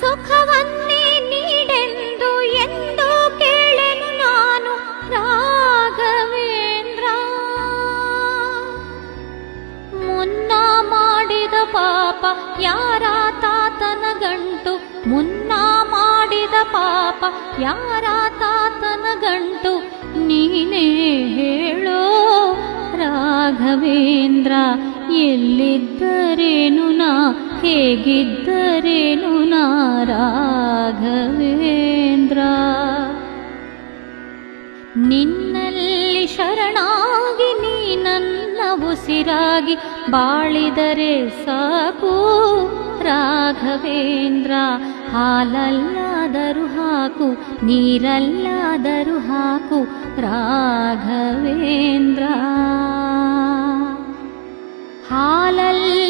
ಸುಖವನ್ನೇ ನೀಡೆಂದು ಎಂದು ಕೇಳೆನು ನಾನು ರಾಘವೇಂದ್ರ. ಮುನ್ನ ಮಾಡಿದ ಪಾಪ ಯಾರ ತಾತನ ಗಂಟು, ಮುನ್ನ ಮಾಡಿದ ಪಾಪ ಯಾರ ತಾತನ ಗಂಟು, ನೀನೇ ಹೇಳೋ ರಾಘವೇಂದ್ರ. ಎಲ್ಲಿದ್ದರೇನು ನಾ, ಹೇಗಿದ್ದರೇನು ನಾ ರಾಘವೇಂದ್ರ. ನಿನ್ನಲ್ಲಿ ಶರಣಾಗಿ ನೀ ನನ್ನ ಉಸಿರಾಗಿ ಬಾಳಿದರೆ ಸಾಕು ರಾಘವೇಂದ್ರ. ಹಾಲಲ್ಲಾದರೂ ಹಾಕು, ನೀರಲ್ಲಾದರೂ ಹಾಕು ರಾಘವೇಂದ್ರ. ಹಾಲಲ್ಲ